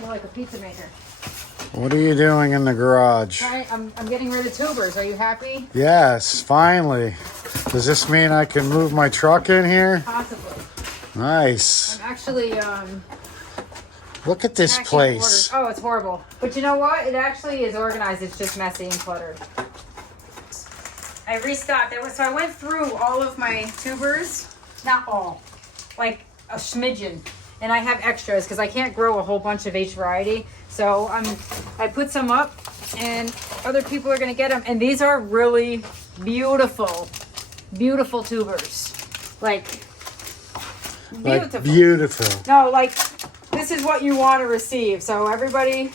More like a pizza maker. What are you doing in the garage? I'm getting rid of tubers. Are you happy? Yes, finally. Does this mean I can move my truck in here? Possibly. Nice. I'm actually Look at this place. orders. Oh, it's horrible. But you know what? It actually is organized. It's just messy and cluttered. I restocked. So I went through all of my tubers. Not all. Like a smidgen. And I have extras because I can't grow a whole bunch of each variety. So I put some up and other people are going to get them. And these are really beautiful, beautiful tubers. Like beautiful. Like beautiful. No, like this is what you want to receive. So everybody,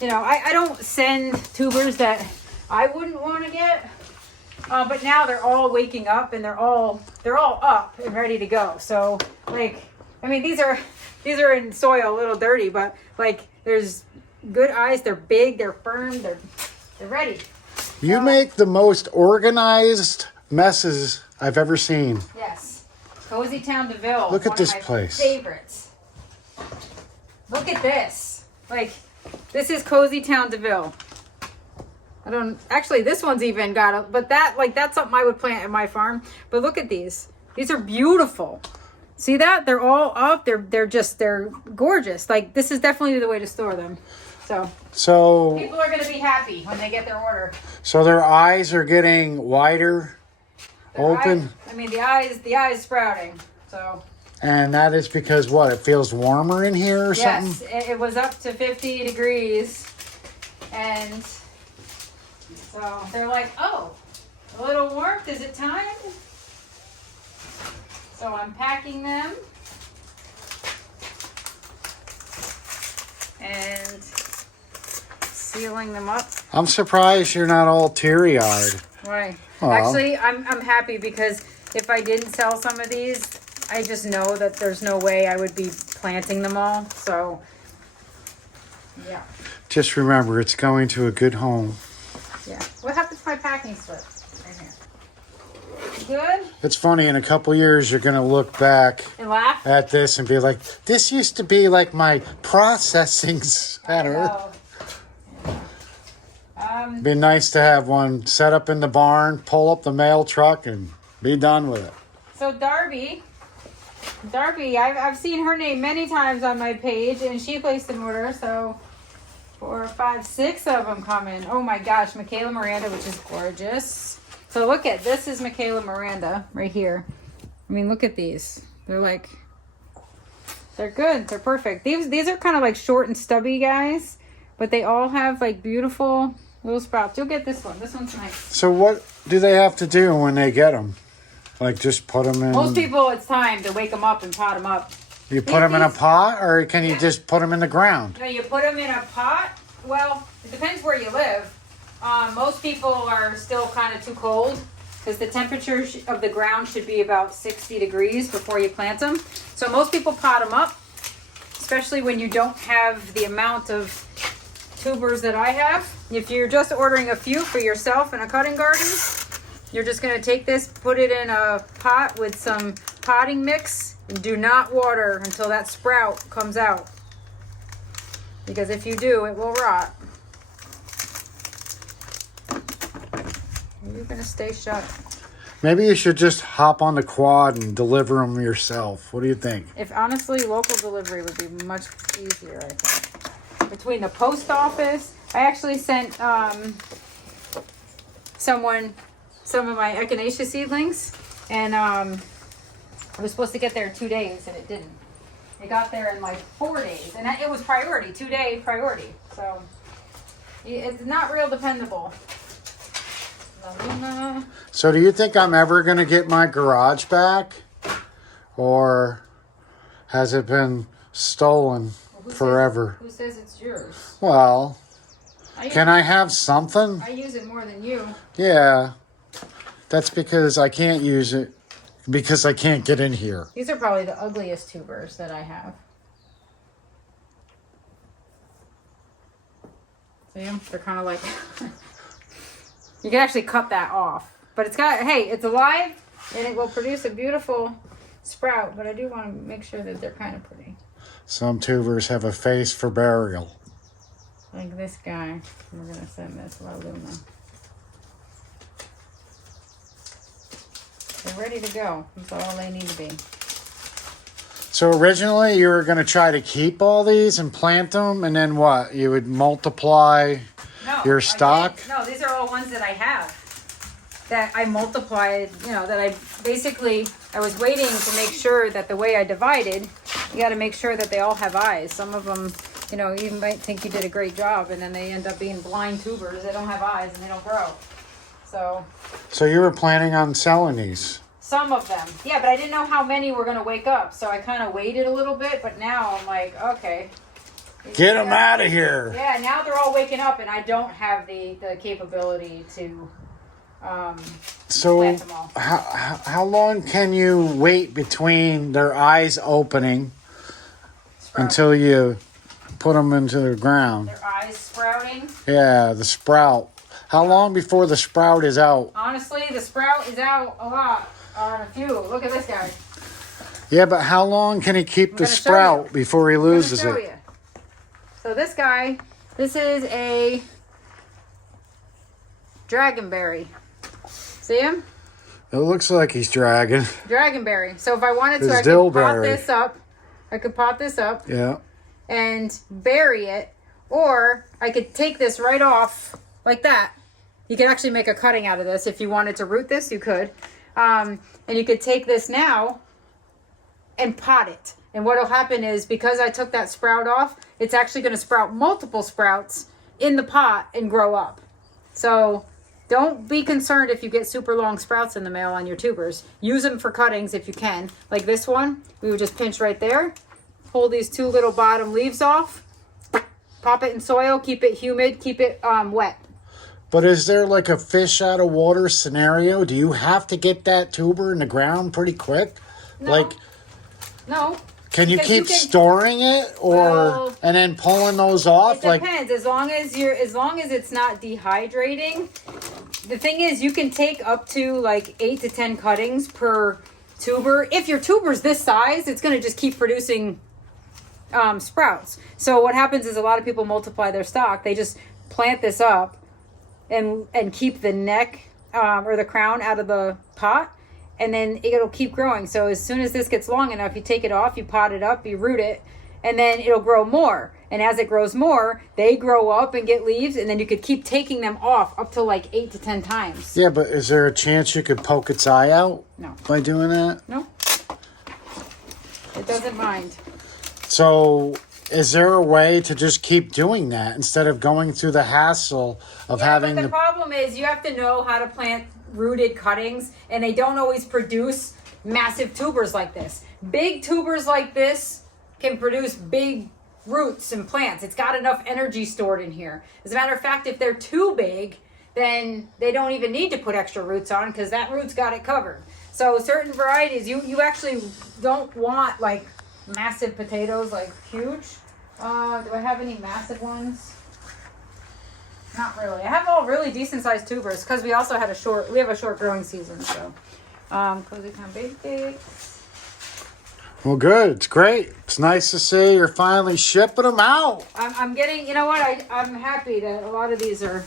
you know, I don't send tubers that I wouldn't want to get. But now they're all waking up and they're all up and ready to go. So like, I mean, these are in soil, a little dirty, but like there's good eyes. They're big, they're firm, they're ready. You make the most organized messes I've ever seen. Yes, Cozy Town DeVille. Look at one this of my place. Favorites. Look at this. Like, this is Cozy Town DeVille. Actually, this one's even got but that's something I would plant at my farm. But look at these. These are beautiful. See that? They're all up. They're gorgeous. Like, this is definitely the way to store them. So people are going to be happy when they get their order. So their eyes are getting wider, open. The eyes sprouting. So. And that is because what? It feels warmer in here or something? Yes, it was up to 50 degrees. And so they're like, oh, a little warmth, is it time? So I'm packing them. And sealing them up. I'm surprised you're not all teary-eyed. Right. Well. Actually, I'm happy because if I didn't sell some of these, I just know that there's no way I would be planting them all. So, yeah. Just remember, it's going to a good home. Yeah. What happened to my packing slip? Right here. Good? It's funny, in a couple years, you're going to look back And laugh? at this and be like, this used to be like my processing center. It'd be nice to have one set up in the barn, pull up the mail truck, and be done with it. So Darby, I've seen her name many times on my page, and she placed an order. So 4, 5, 6 of them coming. Oh my gosh, Michaela Miranda, which is gorgeous. So look at this is Michaela Miranda right here. I mean, look at these. They're good. They're perfect. These are kind of like short and stubby guys, but they all have like beautiful little sprouts. You'll get this one. This one's nice. So what do they have to do when they get them? Like just put them in? Most people, it's time to wake them up and pot them up. You put them in a pot, or can you just put them in the ground? No, you put them in a pot. Well, it depends where you live. Most people are still kind of too cold because the temperature of the ground should be about 60 degrees before you plant them. So most people pot them up, especially when you don't have the amount of tubers that I have. If you're just ordering a few for yourself in a cutting garden, you're just going to take this, put it in a pot with some potting mix, and do not water until that sprout comes out. Because if you do, it will rot. You're going to stay shut. Maybe you should just hop on the quad and deliver them yourself. What do you think? If honestly, local delivery would be much easier, I think. Between the post office, I actually sent someone some of my echinacea seedlings, and I was supposed to get there in 2 days, and it didn't. It got there in like 4 days, and it was priority, 2-day priority. So it's not real dependable. So do you think I'm ever going to get my garage back? Or has it been stolen forever? Who says it's yours? Well, can I have something? I use it more than you. Yeah. That's because I can't use it because I can't get in here. These are probably the ugliest tubers that I have. See them? They're kind of like... You can actually cut that off. But it's got... Hey, it's alive, and it will produce a beautiful sprout. But I do want to make sure that they're kind of pretty. Some tubers have a face for burial. Like this guy. We're gonna send this low lumen. They're ready to go. That's all they need to be. So originally you were going to try to keep all these and plant them, and then what? You would multiply your stock? No, these are all ones that I have. That I multiplied, you know, that I was waiting to make sure that the way I divided, you got to make sure that they all have eyes. Some of them, you know, you might think you did a great job, and then they end up being blind tubers. They don't have eyes and they don't grow. So you were planning on selling these? Some of them. Yeah, but I didn't know how many were going to wake up. So I kind of waited a little bit, but now I'm like, okay. Get them out of here. Yeah, now they're all waking up, and I don't have the capability to plant them all. How long can you wait between their eyes opening until you put them into the ground? Their eyes sprouting? Yeah, the sprout. How long before the sprout is out? Honestly, the sprout is out a lot on a few. Look at this guy. Yeah, but how long can he keep the sprout before he loses it? You. So this guy, this is a dragonberry. See him? It looks like he's dragging. Dragonberry. So if I wanted to, I could pot this up. I could pot this up. Yeah. And bury it. Or I could take this right off like that. You could actually make a cutting out of this. If you wanted to root this, you could. And you could take this now and pot it. And what will happen is, because I took that sprout off, it's actually going to sprout multiple sprouts in the pot and grow up. So don't be concerned if you get super long sprouts in the mail on your tubers. Use them for cuttings if you can. Like this one, we would just pinch right there. Pull these two little bottom leaves off. Pop it in soil. Keep it humid. Keep it wet. But is there like a fish out of water scenario? Do you have to get that tuber in the ground pretty quick? No. No. Can you keep storing it, or and then pulling those off? It depends. As long as it's not dehydrating. The thing is, you can take up to like 8 to 10 cuttings per tuber. If your tuber's this size, it's going to just keep producing sprouts. So what happens is, a lot of people multiply their stock. They just plant this up and keep the neck or the crown out of the pot, and then it'll keep growing. So as soon as this gets long enough, you take it off, you pot it up, you root it, and then it'll grow more. And as it grows more, they grow up and get leaves, and then you could keep taking them off up to like 8 to 10 times. Yeah, but is there a chance you could poke its eye out? No. By doing that? No. It doesn't mind. So is there a way to just keep doing that instead of going through the hassle of having but the problem is, you have to know how to plant rooted cuttings, and they don't always produce massive tubers like this. Big tubers like this can produce big roots and plants. It's got enough energy stored in here. As a matter of fact, if they're too big, then they don't even need to put extra roots on, because that root's got it covered. So certain varieties, you actually don't want like massive potatoes, like huge. Do I have any massive ones? Not really. I have all really decent sized tubers, because we also had a short growing season. So cozy town basics. Well, good. It's great. It's nice to see you're finally shipping them out. I'm getting, you know what, I'm happy that a lot of these are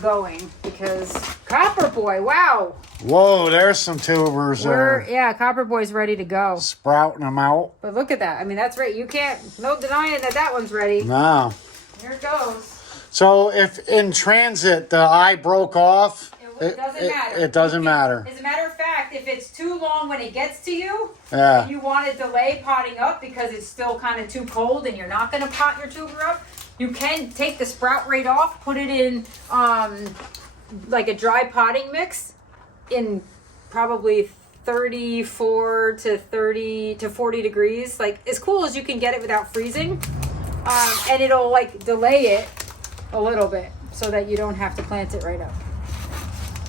going, because Copper Boy, wow. Whoa, there's some tubers there. Yeah, Copper Boy's ready to go. Sprouting them out. But look at that. I mean, that's right. You can't, no denying that one's ready. No. Here it goes. So if in transit the eye broke off, it doesn't matter. It doesn't matter. As a matter of fact, if it's too long when it gets to you, yeah, and you want to delay potting up because it's still kind of too cold and you're not going to pot your tuber up, you can take the sprout right off, put it in like a dry potting mix in probably 34 to 30 to 40 degrees, like as cool as you can get it without freezing, and it'll like delay it a little bit so that you don't have to plant it right up.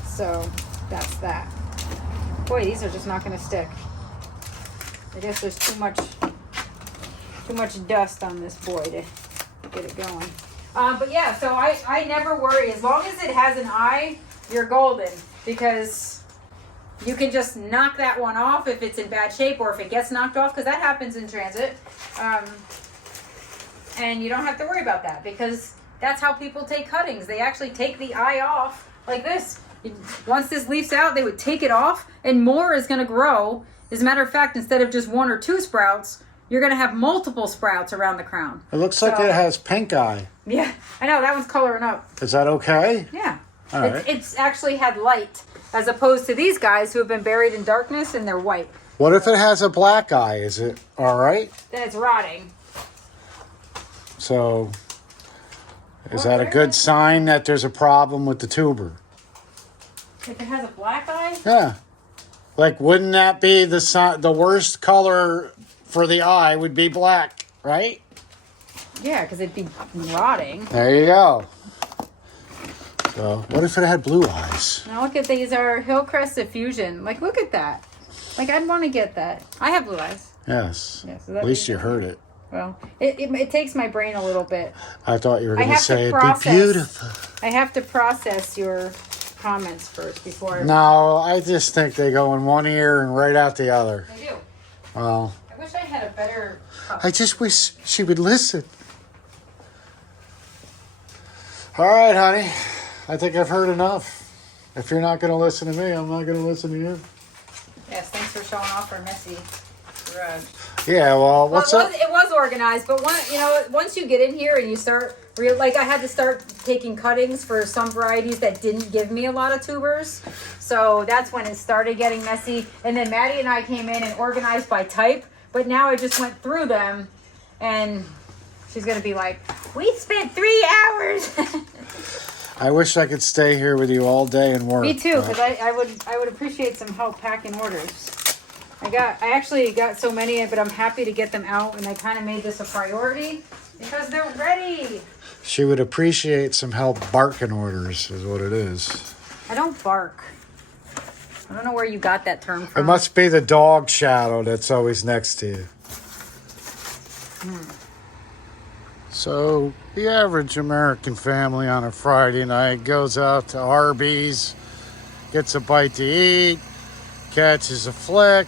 So that's that. Boy, these are just not going to stick. I guess there's too much dust on this boy to get it going. But yeah, so I never worry. As long as it has an eye, you're golden. Because you can just knock that one off if it's in bad shape or if it gets knocked off, because that happens in transit. And you don't have to worry about that because that's how people take cuttings. They actually take the eye off like this. Once this leaf's out, they would take it off and more is going to grow. As a matter of fact, instead of just 1 or 2 sprouts, you're going to have multiple sprouts around the crown. It looks like it has pink eye. Yeah, I know. That one's coloring up. Is that okay? Yeah. All right. It's actually had light as opposed to these guys who have been buried in darkness and they're white. What if it has a black eye? Is it all right? Then it's rotting. So, is that a good sign that there's a problem with the tuber? If it has a black eye? Yeah. Like, wouldn't that be the worst color for the eye would be black, right? Yeah, because it'd be rotting. There you go. So, what if it had blue eyes? Now look at these are Hillcrest Diffusion. Like, look at that. Like, I'd want to get that. I have blue eyes. Yes. So at least you heard it. Well, it takes my brain a little bit. I thought you were going to say it'd be beautiful. I have to process your comments first before. No, I just think they go in one ear and right out the other. They do. Well, I wish I had a better cup. I just wish she would listen. All right, honey. I think I've heard enough. If you're not going to listen to me, I'm not going to listen to you. Yes, thanks for showing off our messy garage. Yeah, well, what's up? It was organized, but once you get in here and you start, I had to start taking cuttings for some varieties that didn't give me a lot of tubers. So that's when it started getting messy. And then Maddie and I came in and organized by type. But now I just went through them, and she's gonna be like, "We spent 3 hours." I wish I could stay here with you all day and work. Me too, because I would appreciate some help packing orders. I actually got so many, but I'm happy to get them out, and I kind of made this a priority because they're ready. She would appreciate some help barking orders, is what it is. I don't bark. I don't know where you got that term from. It must be the dog shadow that's always next to you. So, the average American family on a Friday night goes out to Arby's, gets a bite to eat, catches a flick.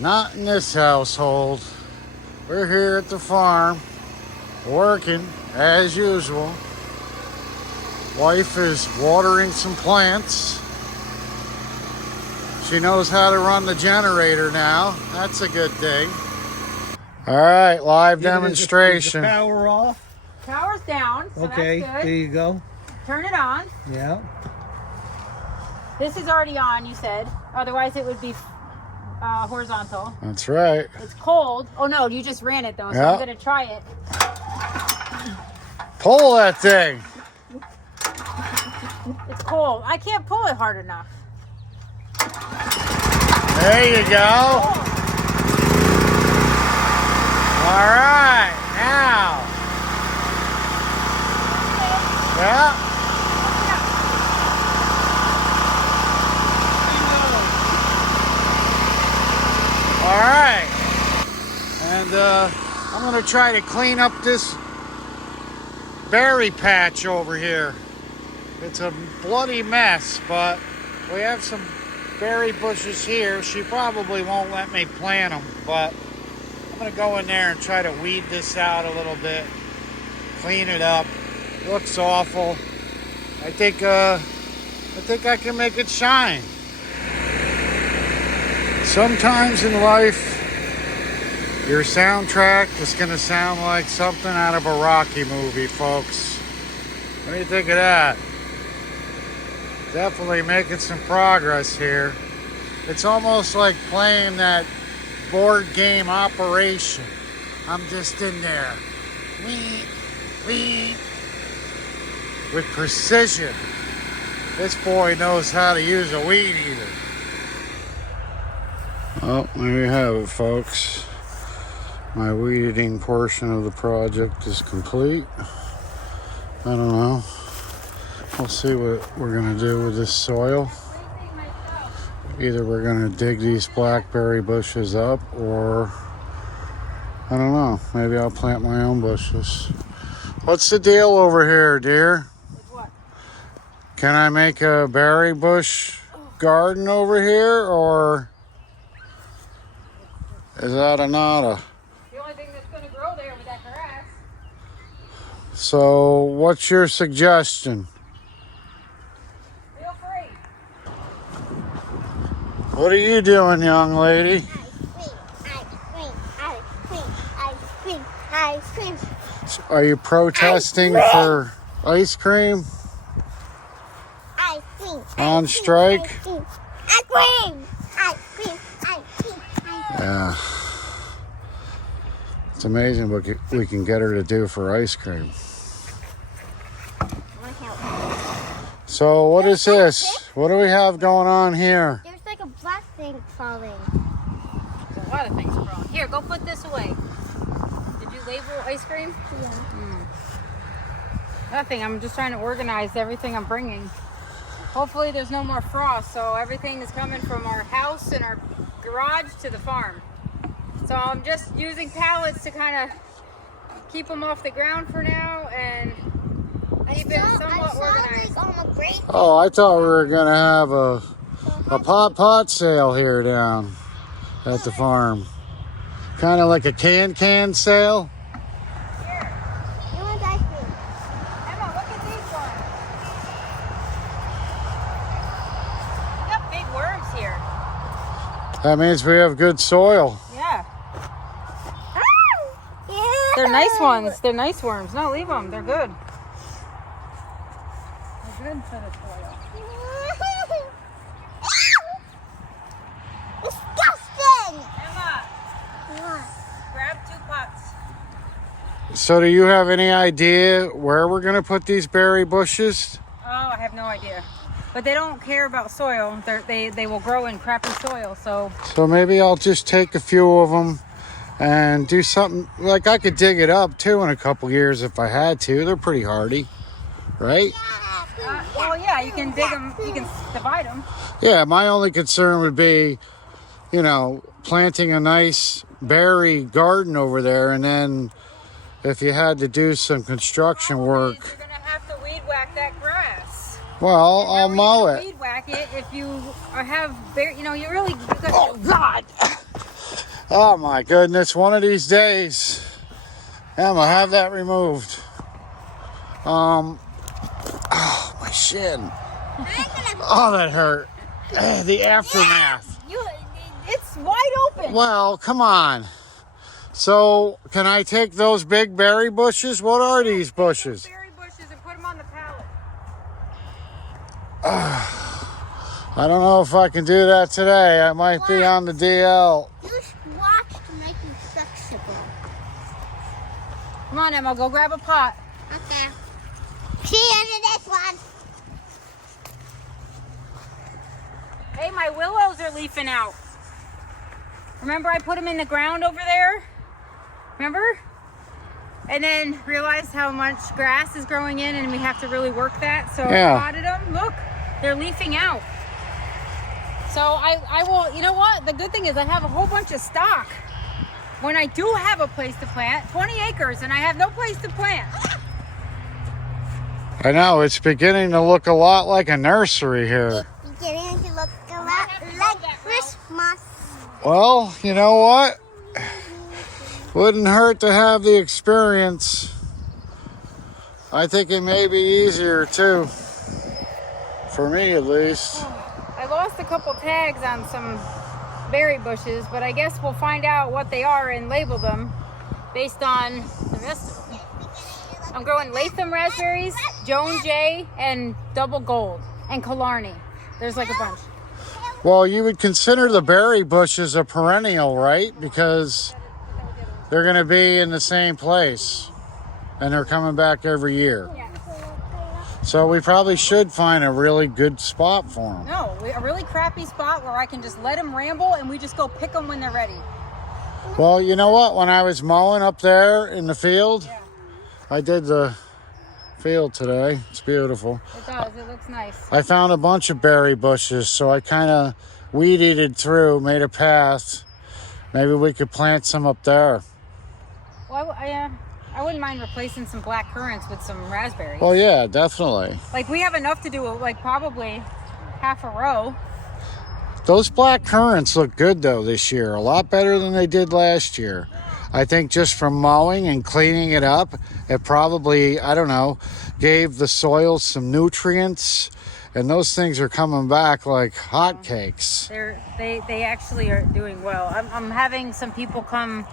Not in this household. We're here at the farm, working as usual. Wife is watering some plants. She knows how to run the generator now. That's a good thing. All right, live demonstration. Is the power off? Power's down, so Okay, that's there good. you go. Turn it on. Yeah. This is already on, you said. Otherwise, it would be horizontal. That's right. It's cold. Oh, no, you just ran it, though, so Yeah. I'm going to try it. Pull that thing. It's cold. I can't pull it hard enough. There you go. All right, now. Yeah. All right. And I'm going to try to clean up this berry patch over here. It's a bloody mess, but we have some berry bushes here. She probably won't let me plant them, but I'm going to go in there and try to weed this out a little bit, clean it up. It looks awful. I think I can make it shine. Sometimes in life, your soundtrack is going to sound like something out of a Rocky movie, folks. What do you think of that? Definitely making some progress here. It's almost like playing that board game Operation. I'm just in there. With precision. This boy knows how to use a weed eater. Oh, there you have it, folks. My weed eating portion of the project is complete. I don't know. We'll see what we're going to do with this soil. Either we're going to dig these blackberry bushes up, or I don't know. Maybe I'll plant my own bushes. What's the deal over here, dear? With what? Can I make a berry bush garden over here, or is that a nada? The only thing that's going to grow there with that grass. So what's your suggestion? Feel free. What are you doing, young lady? Ice cream. Are you protesting for ice cream? Ice cream. On strike? Ice cream. Ice cream. Ice cream. Ice cream. Yeah. It's amazing what we can get her to do for ice cream. So what is this? What do we have going on here? There's like a black thing falling. There's a lot of things growing. Here, go put this away. Did you label ice cream? Yeah. Nothing. I'm just trying to organize everything I'm bringing. Hopefully there's no more frost, so everything is coming from our house and our garage to the farm. So I'm just using pallets to kind of keep them off the ground for now and keep it somewhat organized. Oh, I thought we were gonna have a pot sale here down at the farm. Kind of like a can sale. Here, You want ice cream? Emma, look at these ones. We got big worms here. That means we have good soil. Yeah, Yeah. they're nice ones. They're nice worms. No, leave them. They're good. They're good for the soil. Disgusting. Emma, What? grab 2 pots. So do you have any idea where we're gonna put these berry bushes? Oh, I have no idea. But they don't care about soil. They will grow in crappy soil. So So maybe I'll just take a few of them and do something. Like I could dig it up too in a couple years if I had to. They're pretty hardy, right? well, yeah, you can dig them. You can divide them. Yeah, my only concern would be, planting a nice berry garden over there, and then if you had to do some construction work, You're gonna have to weed whack that grass. well, I'll How are you mow gonna it. Weed whack it if you have you really. Oh God! Oh my goodness! One of these days, Emma, have that removed. Oh my shin! Oh, that hurt. The aftermath. It's wide open. Well, come on. So, can I take those big berry bushes? What are these bushes? Berry bushes and put them on the pallet. I don't know if I can do that today. I might be on the DL. You should watch to make you flexible. Come on, Emma, go grab a pot. Okay. See you under this one. Hey, my willows are leafing out. Remember I put them in the ground over there? Remember? And then realized how much grass is growing in and we have to really work that. So Yeah. I potted them. Look, they're leafing out. So I will, you know what? The good thing is I have a whole bunch of stock. When I do have a place to plant, 20 acres, and I have no place to plant. I know, it's beginning to look a lot like a nursery here. Beginning to look a lot like Christmas. Well, you know what? Wouldn't hurt to have the experience. I think it may be easier too. For me at least. I lost a couple tags on some berry bushes, but I guess we'll find out what they are and label them based on the rest of them. I'm growing Latham raspberries, Joan Jay, and double gold, and Killarney. There's like a bunch. Well, you would consider the berry bushes a perennial, right? Because they're going to be in the same place and they're coming back every year. Yeah. So we probably should find a really good spot for them. No, a really crappy spot where I can just let them ramble and we just go pick them when they're ready. Well, you know what? When I was mowing up there in the field, Yeah, I did the field today. It's beautiful. it does. It looks nice. I found a bunch of berry bushes, so I kind of weed-eated through, made a path. Maybe we could plant some up there. Well, I wouldn't mind replacing some black currants with some raspberries. Well, yeah, definitely. Like we have enough to do like probably half a row. Those black currants look good though this year. A lot better than they did last year. I think just from mowing and cleaning it up, it probably, I don't know, gave the soil some nutrients, and those things are coming back like hotcakes. They actually are doing well. I'm having some people come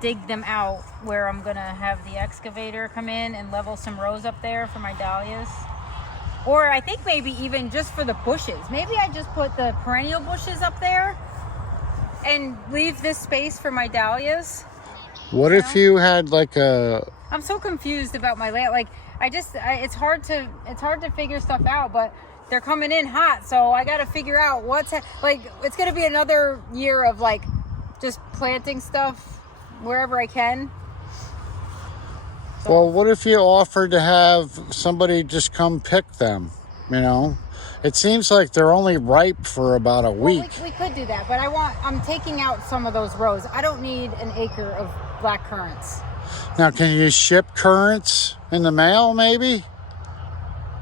dig them out, where I'm gonna have the excavator come in and level some rows up there for my dahlias. Or I think maybe even just for the bushes. Maybe I just put the perennial bushes up there and leave this space for my dahlias. What if you had like a... I'm so confused about my land. Like it's hard to figure stuff out, but they're coming in hot, so I got to figure out like it's going to be another year of like just planting stuff wherever I can. Well, what if you offered to have somebody just come pick them, you know? It seems like they're only ripe for about a week. We could do that, but I'm taking out some of those rows. I don't need an acre of black currants. Now, can you ship currants in the mail, maybe?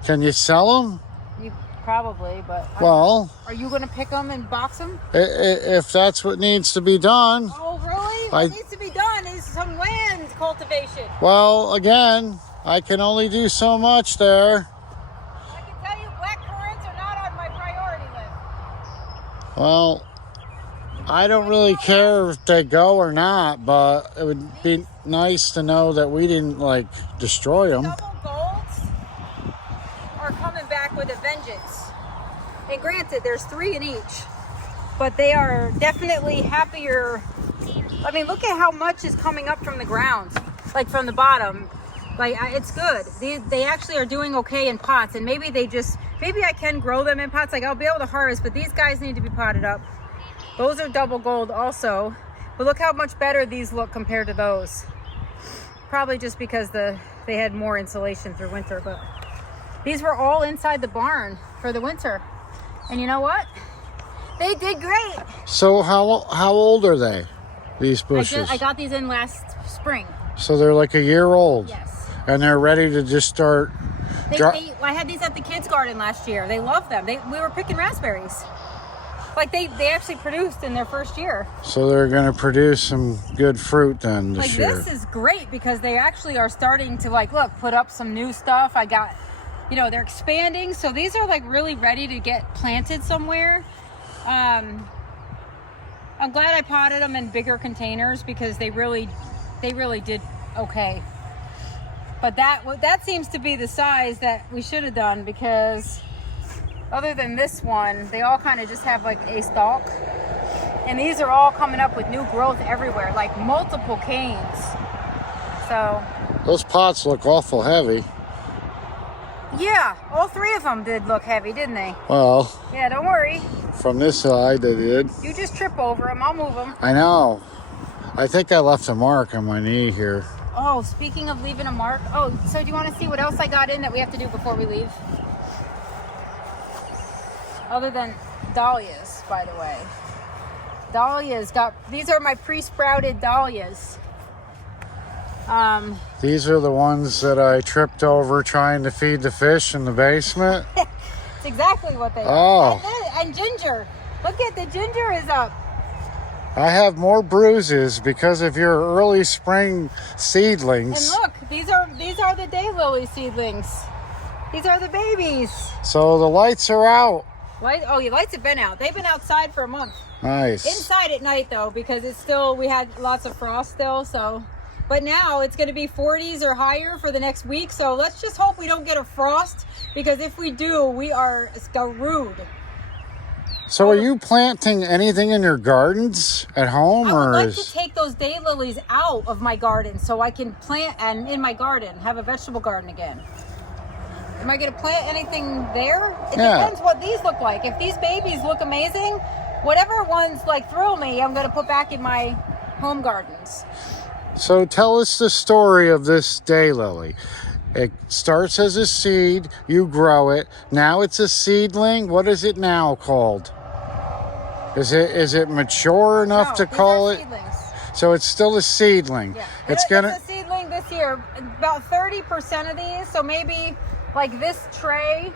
Can you sell them? You probably, but... Well... Are you going to pick them and box them? If that's what needs to be done. Oh, really? What needs to be done is some land cultivation. Well, again, I can only do so much there. I can tell you black currants are not on my priority list. Well, I don't really care if they go or not, but it would be nice to know that we didn't, like, destroy them. Double golds are coming back with a vengeance. And granted, there's 3 in each, but they are definitely happier. I mean, look at how much is coming up from the ground, like from the bottom. Like, it's good. They actually are doing okay in pots, and maybe I can grow them in pots. Like, I'll be able to harvest, but these guys need to be potted up. Those are double gold also, but look how much better these look compared to those. Probably just because they had more insulation through winter, but these were all inside the barn for the winter. And you know what? They did great. So how old are they, these bushes? I got these in last spring. So they're like a year old? Yes. And they're ready to just start... I had these at the kids' garden last year. They loved them. We were picking raspberries. Like they actually produced in their first year. So they're going to produce some good fruit then this year. This is great because they actually are starting to put up some new stuff. I got, they're expanding. So these are like really ready to get planted somewhere. I'm glad I potted them in bigger containers because they really did okay. But that seems to be the size that we should have done, because other than this one, they all kind of just have like a stalk. And these are all coming up with new growth everywhere, like multiple canes. So those pots look awful heavy. Yeah, all 3 of them did look heavy, didn't they? Well, yeah, don't worry. From this side they did. You just trip over them, I'll move them. I know. I think I left a mark on my knee here. Oh, speaking of leaving a mark. Oh, so do you want to see what else I got in that we have to do before we leave? Other than dahlias, by the way. These are my pre-sprouted dahlias. These are the ones that I tripped over trying to feed the fish in the basement. It's exactly what they are. Oh. And ginger. Look at the ginger is up. I have more bruises because of your early spring seedlings. And look, these are the Daylily seedlings. These are the babies. So the lights are out. Your lights have been out. They've been outside for a month. Nice. Inside at night though, because we had lots of frost still, so. But now it's going to be 40s or higher for the next week, so let's just hope we don't get a frost, because if we do, we are screwed. So are you planting anything in your gardens at home? I would like to take those daylilies out of my garden so I can plant and in my garden, have a vegetable garden again. Am I going to plant anything there? It depends what these look like. If these babies look amazing, whatever ones thrill me, I'm going to put back in my home gardens. So tell us the story of this daylily. It starts as a seed, you grow it. Now it's a seedling. What is it now called? Is it mature enough to call it? Seedlings. So it's still a seedling. Yeah. It's a seedling this year. About 30% of these, so maybe like this tray,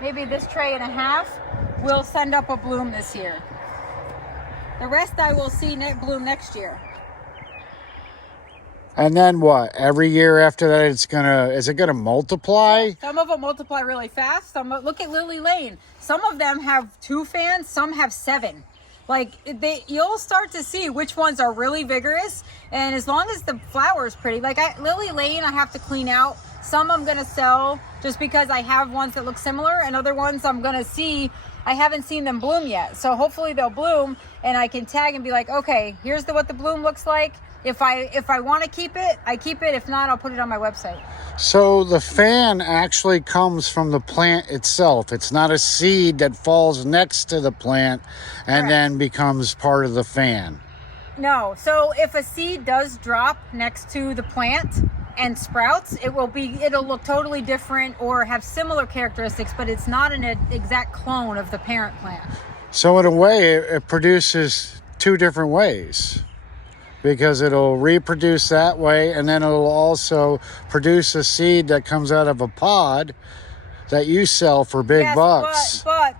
maybe this tray and a half, will send up a bloom this year. The rest I will see bloom next year. And then what? Every year after that, is it gonna multiply? Some of them multiply really fast. Look at Lily Lane. Some of them have 2 fans, some have 7. Like you'll start to see which ones are really vigorous. And as long as the flower is pretty, like Lily Lane, I have to clean out. Some I'm gonna sell just because I have ones that look similar, and other ones I'm gonna see. I haven't seen them bloom yet, so hopefully they'll bloom, and I can tag and be like, okay, here's what the bloom looks like. If I want to keep it, I keep it. If not, I'll put it on my website. So the fan actually comes from the plant itself. It's not a seed that falls next to the plant and then becomes part of the fan. No. So if a seed does drop next to the plant and sprouts, it'll look totally different or have similar characteristics, but it's not an exact clone of the parent plant. So in a way, it produces 2 different ways. Because it'll reproduce that way, and then it'll also produce a seed that comes out of a pod that you sell for big bucks. But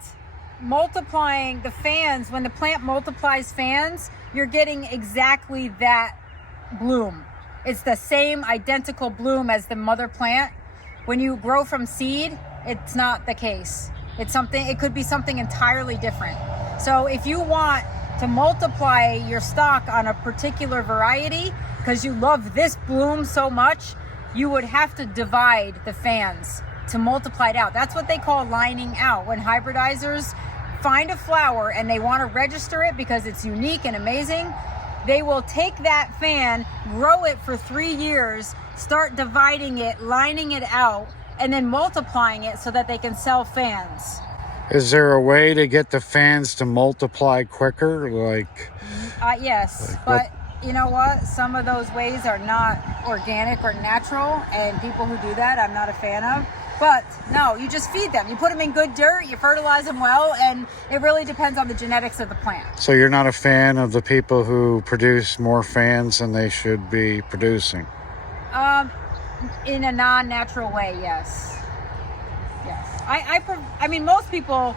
multiplying the fans, when the plant multiplies fans, you're getting exactly that bloom. It's the same identical bloom as the mother plant. When you grow from seed, it's not the case. It could be something entirely different. So if you want to multiply your stock on a particular variety because you love this bloom so much, you would have to divide the fans to multiply it out. That's what they call lining out. When hybridizers find a flower and they want to register it because it's unique and amazing, they will take that fan, grow it for 3 years, start dividing it, lining it out, and then multiplying it so that they can sell fans. Is there a way to get the fans to multiply quicker? Yes, but you know what? Some of those ways are not organic or natural, and people who do that, I'm not a fan of. But no, you just feed them. You put them in good dirt, you fertilize them well, and it really depends on the genetics of the plant. So you're not a fan of the people who produce more fans than they should be producing? In a non-natural way, yes. I mean, most people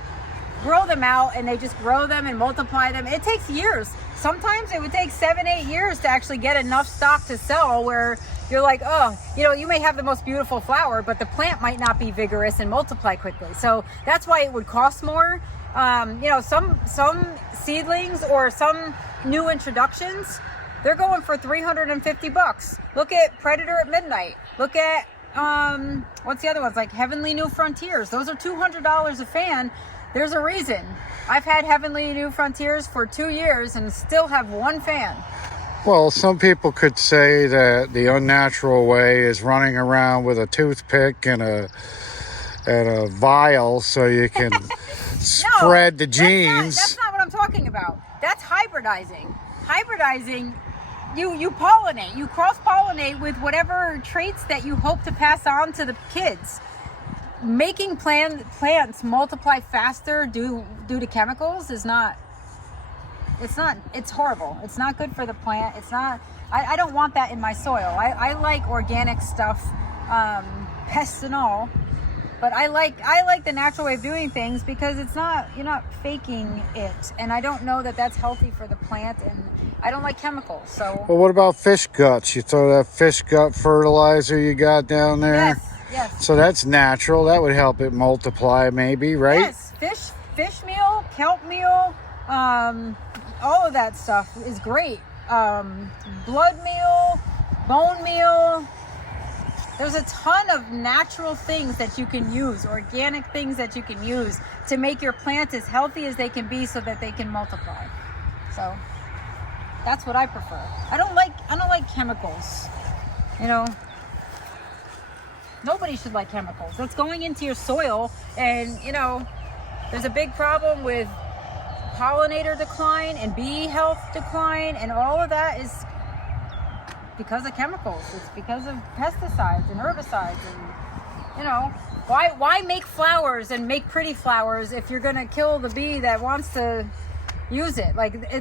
grow them out and they just grow them and multiply them. It takes years. Sometimes it would take 7-8 years to actually get enough stock to sell where you're like, oh, you may have the most beautiful flower, but the plant might not be vigorous and multiply quickly. So that's why it would cost more. Some seedlings or some new introductions, they're going for $350. Look at Predator at Midnight. Look at what's the other ones, like Heavenly New Frontiers. Those are $200 a fan. There's a reason. I've had Heavenly New Frontiers for 2 years and still have 1 fan. Well, some people could say that the unnatural way is running around with a toothpick and a vial so you can spread the genes. That's not what I'm talking about. That's hybridizing. Hybridizing, you pollinate, you cross-pollinate with whatever traits that you hope to pass on to the kids. Making plants multiply faster due to chemicals is not, it's horrible. It's not good for the plant. It's not, I don't want that in my soil. I like organic stuff, pests and all, but I like the natural way of doing things because you're not faking it. And I don't know that that's healthy for the plant, and I don't like chemicals, so. Well, what about fish guts? You throw that fish gut fertilizer you got down there? Yes. So that's natural. That would help it multiply maybe, right? Yes, fish meal, kelp meal, all of that stuff is great. Blood meal, bone meal. There's a ton of natural things that you can use, organic things that you can use to make your plant as healthy as they can be so that they can multiply. So that's what I prefer. I don't like chemicals. Nobody should like chemicals. That's going into your soil, and there's a big problem with pollinator decline and bee health decline, and all of that is because of chemicals. It's because of pesticides and herbicides, and why make flowers and make pretty flowers if you're gonna kill the bee that wants to use it?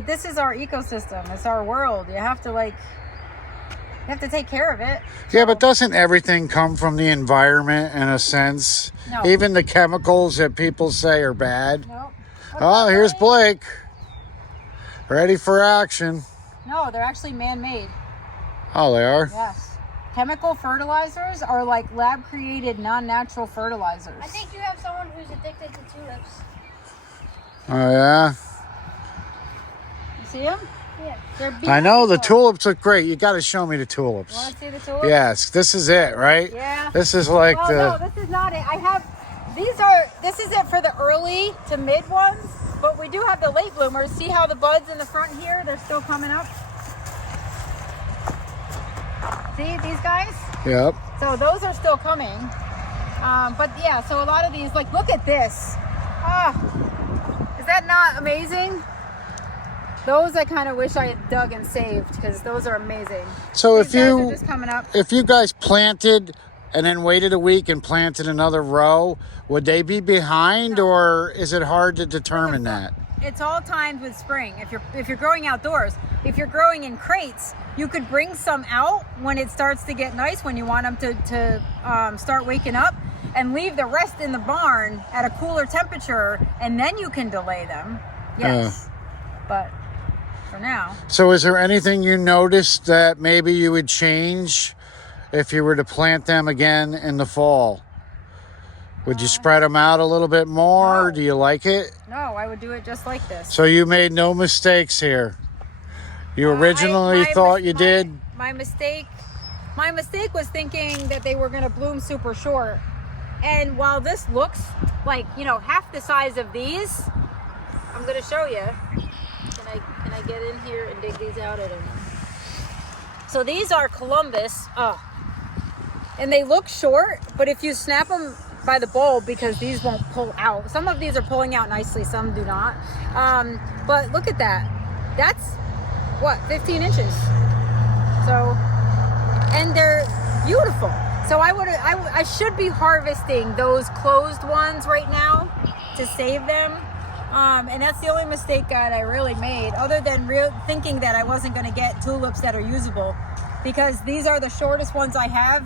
This is our ecosystem. It's our world. You have to take care of it. Yeah, but doesn't everything come from the environment in a sense? No. Even the chemicals that people say are bad? No. Oh, here's Blake. Ready for action. No, they're actually man-made. Oh, they are? Yes. Chemical fertilizers are like lab-created, non-natural fertilizers. I think you have someone who's addicted to tulips. Oh, yeah? You see them? Yeah. They're beautiful. I know, the tulips look great. You got to show me the tulips. You want to see the tulips? Yes, this is it, right? Yeah. This is like Well, no, this is not it. This is it for the early to mid ones, but we do have the late bloomers. See how the buds in the front here, they're still coming up? See these guys? Yep. So those are still coming. But yeah, so a lot of these, like, look at this. Ah, is that not amazing? Those I kind of wish I had dug and saved because those are amazing. So These guys are just coming up. if you guys planted and then waited a week and planted another row, would they be behind, or is it hard to determine that? It's all timed with spring. If you're growing outdoors, if you're growing in crates, you could bring some out when it starts to get nice, when you want them to start waking up, and leave the rest in the barn at a cooler temperature, and then you can delay them. Yes, but for now. So is there anything you noticed that maybe you would change if you were to plant them again in the fall? Would you spread them out a little bit more? No. Do you like it? No, I would do it just like this. So you made no mistakes here. You originally thought you did? My mistake was thinking that they were going to bloom super short. And while this looks like, half the size of these, I'm going to show you. Can I get in here and dig these out? I don't know. So these are Columbus. And they look short, but if you snap them by the bulb, because these won't pull out. Some of these are pulling out nicely, some do not. But look at that. That's what, 15 inches. So, and they're beautiful. So I should be harvesting those closed ones right now to save them. And that's the only mistake that I really made, other than thinking that I wasn't going to get tulips that are usable, because these are the shortest ones I have,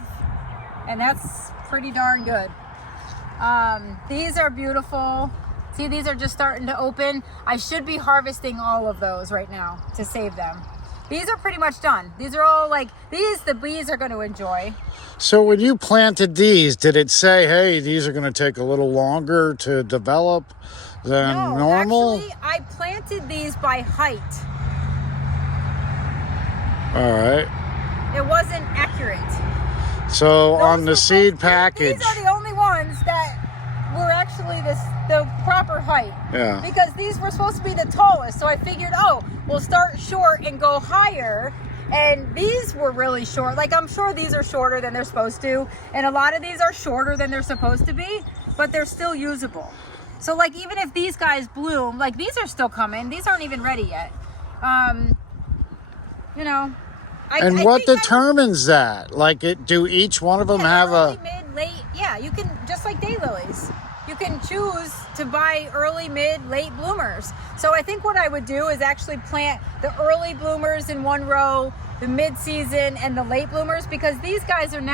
and that's pretty darn good. These are beautiful. See, these are just starting to open. I should be harvesting all of those right now to save them. These are pretty much done. These are all like, the bees are going to enjoy. So when you planted these, did it say, hey, these are going to take a little longer to develop than normal? Actually, I planted these by height. All right. It wasn't accurate. So on the seed package. These are the only ones that were actually the proper height. Yeah. Because these were supposed to be the tallest. So I figured, we'll start short and go higher. And these were really short. Like, I'm sure these are shorter than they're supposed to. And a lot of these are shorter than they're supposed to be. But they're still usable. So, like, even if these guys bloom, like, these are still coming. These aren't even ready yet. And what determines that? Like, do each one of them have early, mid, late? Yeah, you can, just like daylilies. You can choose to buy early, mid, late bloomers. So I think what I would do is actually plant the early bloomers in one row, the mid-season, and the late bloomers, because these guys in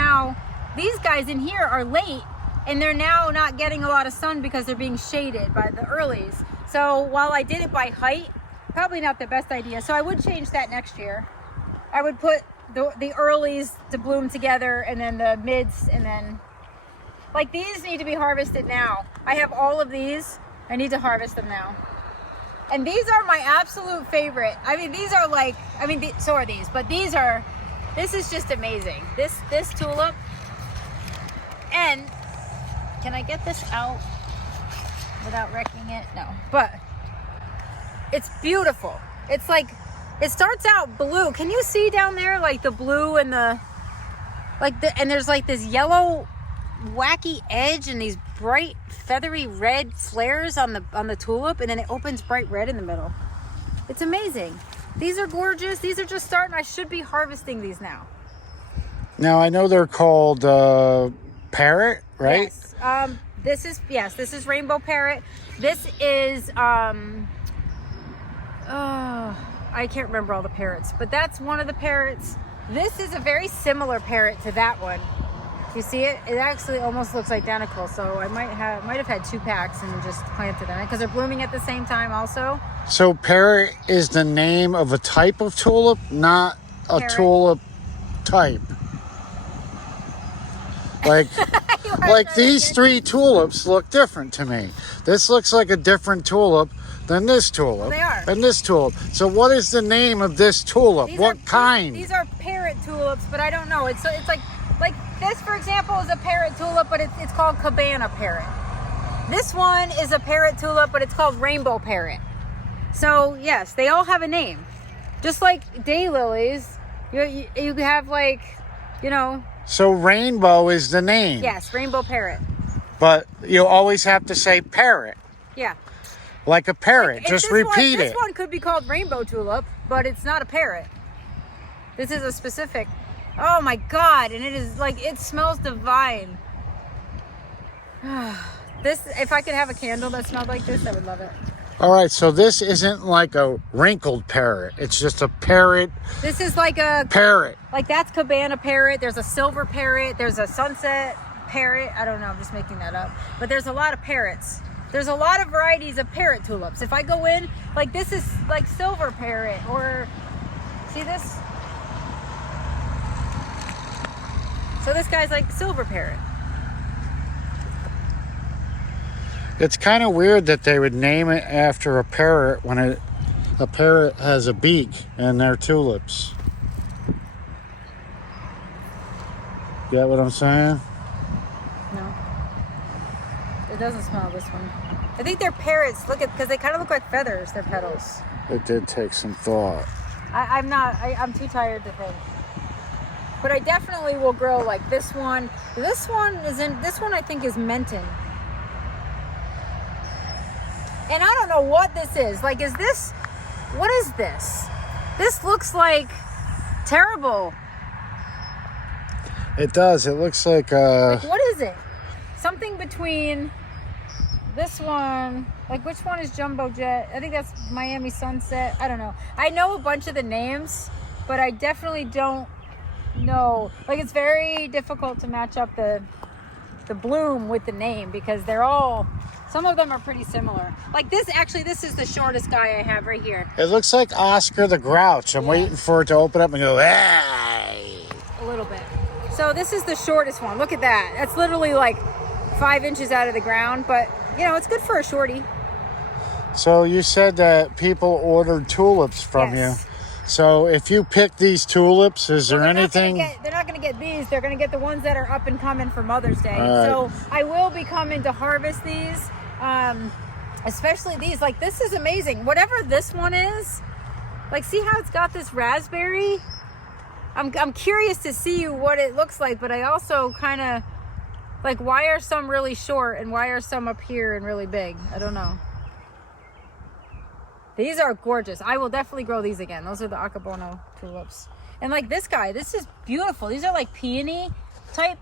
here are late, and they're now not getting a lot of sun because they're being shaded by the earlies. So while I did it by height, probably not the best idea. So I would change that next year. I would put the earlies to bloom together, and then the mids, and then, like, these need to be harvested now. I have all of these. I need to harvest them now. And these are my absolute favorite. I mean, these are like, so are these, but this is just amazing. This tulip. And can I get this out without wrecking it? No, but it's beautiful. It's like, it starts out blue. Can you see down there, like the blue and and there's like this yellow wacky edge and these bright feathery red flares on the tulip, and then it opens bright red in the middle. It's amazing. These are gorgeous. These are just starting. I should be harvesting these now. Now I know they're called Parrot, right? Yes. This is Rainbow Parrot. This is I can't remember all the parrots, but that's one of the parrots. This is a very similar parrot to that one. You see it? It actually almost looks identical. So I might have had 2 packs and just planted them because they're blooming at the same time also. So Parrot is the name of a type of tulip, not a Parrot. tulip type. Like, like these 3 tulips look different to me. This looks like a different tulip than this tulip. Well, they are. And this tulip. So what is the name of this tulip? What kind? These are Parrot tulips, but I don't know. It's like this, for example, is a Parrot tulip, but it's called Cabana Parrot. This one is a Parrot tulip, but it's called Rainbow Parrot. So yes, they all have a name. Just like daylilies, you have like, you know. So rainbow is the name. Yes, Rainbow Parrot. But you always have to say parrot. Yeah. Like a parrot. Just repeat it. This one could be called Rainbow Tulip, but it's not a parrot. This is a specific. Oh my God. And it is like, it smells divine. This, if I could have a candle that smelled like this, I would love it. All right, so this isn't like a wrinkled parrot. It's just a parrot. This is like a parrot. Like that's Cabana Parrot. There's a silver parrot. There's a sunset parrot. I don't know. I'm just making that up. But there's a lot of parrots. There's a lot of varieties of parrot tulips. If I go in, like this is like silver parrot, or see this? So this guy's like silver parrot. It's kind of weird that they would name it after a parrot when a parrot has a beak and they're tulips. Get what I'm saying? No. It doesn't smell this one. I think they're parrots. Look at, because they kind of look like feathers, their petals. It did take some thought. I'm too tired to think. But I definitely will grow like this one. This one I think is Menton. And I don't know what this is. Like, what is this? This looks like terrible. It does. It looks like what is it? Something between this one, like which one is Jumbo Jet? I think that's Miami Sunset. I don't know. I know a bunch of the names, but I definitely don't know. Like, it's very difficult to match up the bloom with the name because they're all, some of them are pretty similar. Like this is the shortest guy I have right here. it looks like Oscar the Grouch. I'm waiting for it to open up and go, hey. A little bit. So this is the shortest one. Look at that. That's literally like 5 inches out of the ground, but you know, it's good for a shorty. So you said that people ordered tulips from Yes. you. So if you pick these tulips, is there Well, anything? they're not going to get these. They're going to get the ones that are up and coming for Mother's Day. All right. So I will be coming to harvest these, especially these. Like, this is amazing. Whatever this one is, like, see how it's got this raspberry? I'm curious to see what it looks like, but I also kind of, like, why are some really short and why are some up here and really big? I don't know. These are gorgeous. I will definitely grow these again. Those are the Accabono tulips. And like this guy, this is beautiful. These are like peony type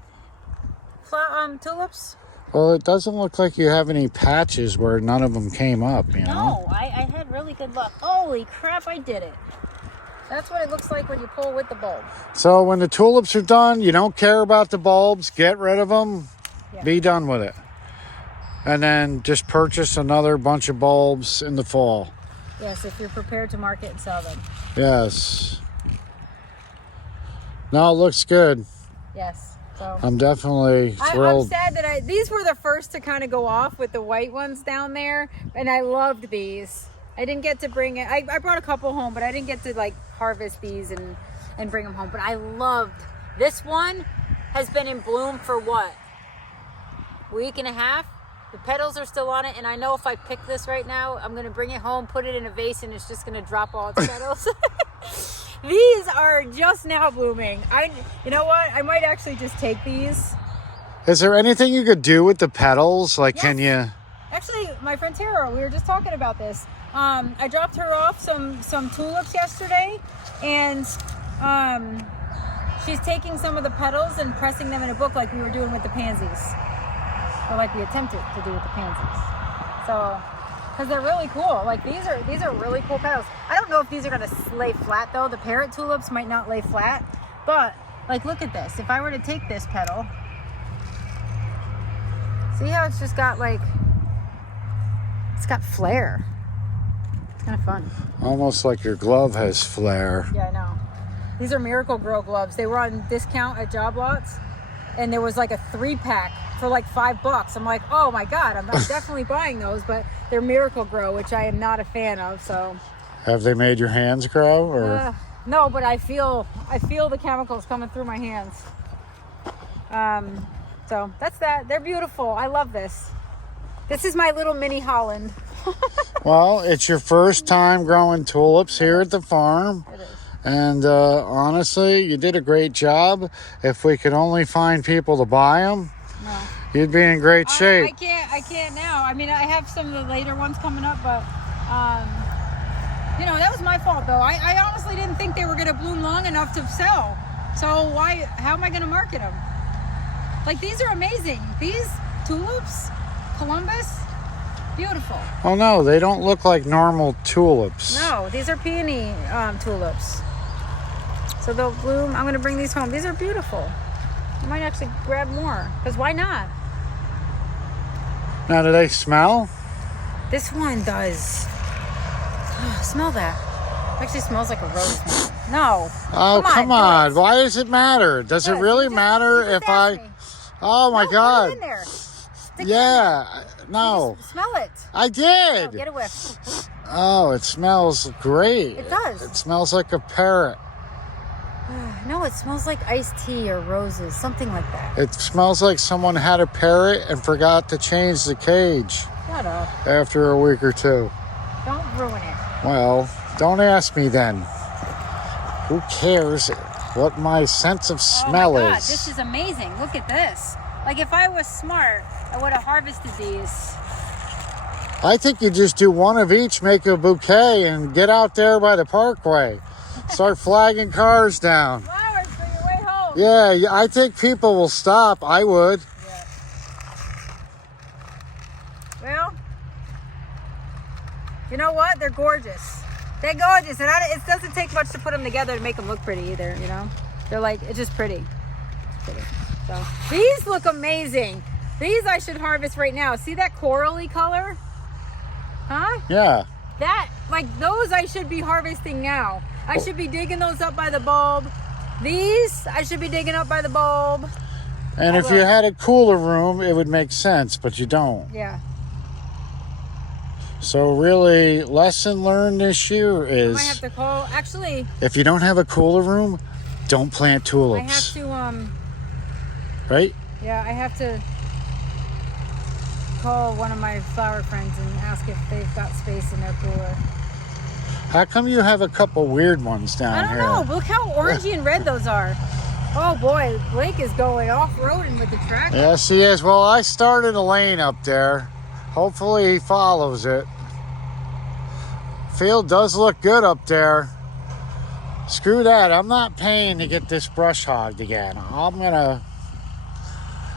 tulips. Well, it doesn't look like you have any patches where none of them came up, you know? No, I had really good luck. Holy crap, I did it. That's what it looks like when you pull with the bulb. So when the tulips are done, you don't care about the bulbs, get rid of them, Yeah. be done with it. And then just purchase another bunch of bulbs in the fall. Yes, if you're prepared to market and sell them. Yes. No, it looks good. Yes. So I'm definitely I'm thrilled. sad that these were the first to kind of go off with the white ones down there, and I loved these. I didn't get to bring it. I brought a couple home, but I didn't get to like harvest these and bring them home. But I loved this one. Has been in bloom for what? Week and a half. The petals are still on it, and I know if I pick this right now, I'm gonna bring it home, put it in a vase, and it's just gonna drop all its petals. These are just now blooming. You know what? I might actually just take these. Is there anything you could do with the petals? Like, Yes. can you? Actually, my friend Tara, we were just talking about this. I dropped her off some tulips yesterday, and she's taking some of the petals and pressing them in a book like we were doing with the pansies. Or like we attempted to do with the pansies. So, because they're really cool. Like these are really cool petals. I don't know if these are gonna lay flat though. The parrot tulips might not lay flat, but like look at this. If I were to take this petal See how it's just got like, it's got flair. It's kind of fun. Almost like your glove has flair. Yeah, I know. These are Miracle Grow gloves. They were on discount at Job Lots, and there was like a 3-pack for like $5. I'm like, oh my God, I'm definitely buying those, but they're Miracle Grow, which I am not a fan of, so. Have they made your hands grow, or? No, but I feel the chemicals coming through my hands. So that's that. They're beautiful. I love this. This is my little mini Holland. Well, it's your first time growing tulips here at the farm. It is. And honestly, you did a great job. If we could only find people to buy them, No. you'd be in great shape. I can't now. I mean, I have some of the later ones coming up, but you know, that was my fault though. I honestly didn't think they were going to bloom long enough to sell. So how am I going to market them? Like, these are amazing. These tulips, Columbus, beautiful. Oh no, they don't look like normal tulips. No, these are peony tulips. So they'll bloom. I'm going to bring these home. These are beautiful. I might actually grab more, because why not? Now, do they smell? This one does. Smell that. Actually smells like a rose. No. Oh, come do on. it. Why does it matter? Does it Yes, really you just- matter you just if asked I... me. Oh my No, God. Put it in there. Stick it in Yeah, there. no. Just smell it. I Oh, did. get a whiff. Oh, it smells great. It does. It smells like a parrot. No, it smells like iced tea or roses, something like that. It smells like someone had a parrot and forgot to change the cage Shut up. after a week or two. Don't ruin it. Well, don't ask me then. Who cares what my sense of smell Oh my God, is? this is amazing. Look at this. Like, if I was smart, I would have harvested these. I think you just do one of each, make a bouquet, and get out there by the parkway. Start flagging cars down. Flowers for your way home. Yeah, I think people will stop. I would. Yeah. Well, you know what? They're gorgeous. They're gorgeous, and it doesn't take much to put them together to make them look pretty either. You know, they're like, it's just pretty. So these look amazing. These I should harvest right now. See that corally color? Huh? Yeah. That, like, those I should be harvesting now. I should be digging those up by the bulb. These I should be digging up by the bulb. And if you had a cooler room, it would make sense, but you don't. Yeah. So really, lesson learned this year I is might have to call. Actually, if you don't have a cooler room, don't plant I tulips. have to. Right? Yeah, I have to call one of my flower friends and ask if they've got space in their cooler. How come you have a couple weird ones down I here? don't know. Look how orangey and red those are. Oh boy, Blake is going off-roading with the tractor. Yes, he is. Well, I started a lane up there. Hopefully he follows it. Field does look good up there. Screw that. I'm not paying to get this brush hogged again. I'm going to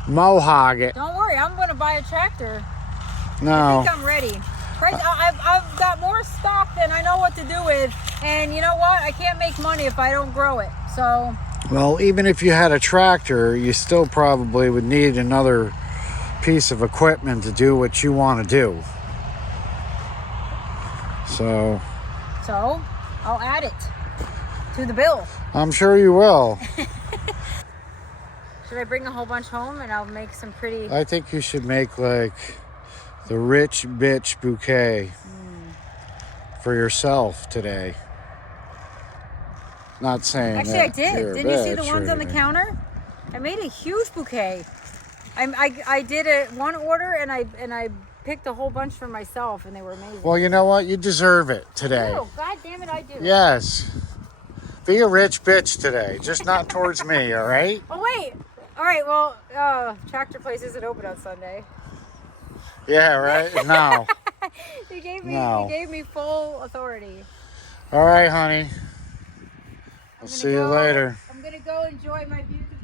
mow hog it. Don't worry, I'm going to buy a tractor. I No. think I'm ready. I've got more stock than I know what to do with. And you know what? I can't make money if I don't grow it. So, Well, even if you had a tractor, you still probably would need another piece of equipment to do what you want to do. So, I'll add it to the bill. I'm sure you will. Should I bring a whole bunch home and I'll make some pretty... I think you should make like the rich bitch bouquet for yourself today. Not saying Actually, I that did. you're a Didn't you see the bitch or ones on the anything. counter? I made a huge bouquet. I did it one order and I picked a whole bunch for myself and they were amazing. Well, you know what? You deserve it today. Oh, God damn it, I do. Yes. Be a rich bitch today, just not towards me, all right? Oh, wait. All right, well, Tractor Place isn't open on Sunday. Yeah, right? No. You gave No. me full authority. All right, honey. I'll I'm see gonna you go- later. I'm going to go enjoy my beautiful